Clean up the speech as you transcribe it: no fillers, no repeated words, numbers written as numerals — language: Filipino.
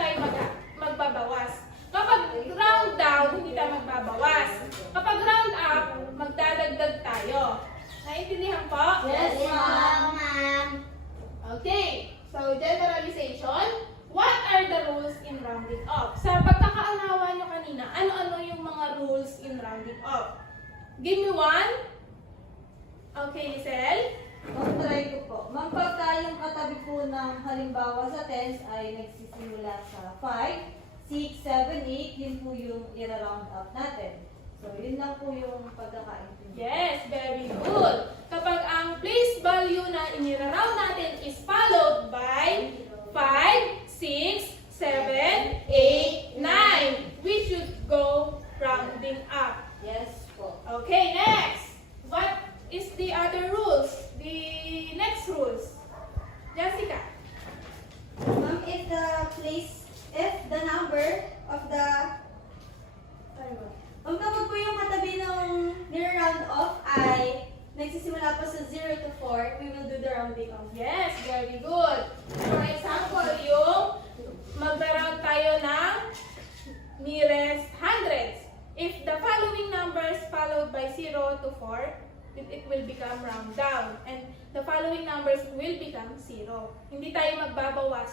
tayo magbabawas. Kapag round down, hindi tayo magbabawas. Kapag round up, magdadagdag tayo. Naintindihan po? Yes, ma'am. Okay. So, generalization. What are the rules in rounding up? Sa pagkakaunawa nyo kanina, ano-ano yung mga rules in rounding up? Give me one. Okay, Lisel. Try ko po. Ma'am, pagka yung katabi po ng halimbawa sa tens ay nagsisimula sa 5, 6, 7, 8, yun po yung i-round up natin. So, yun lang po yung pagkakaintindi. Yes, very good. Kapag ang place value na inira-round natin is followed by 5, 6, 7, 8, 9, we should go rounding up. Yes po. Okay, next. What is the other rules? The next rules. Jessica. Ma'am, if the number of the kapag po yung katabi ng round off ay nagsisimula po sa 0 to 4, we will do the rounding off. Yes, very good. For example, yung mag-round tayo ng nearest hundreds. If the following numbers followed by 0 to 4, it will become round down. And the following numbers will become 0. Hindi tayo magbabawas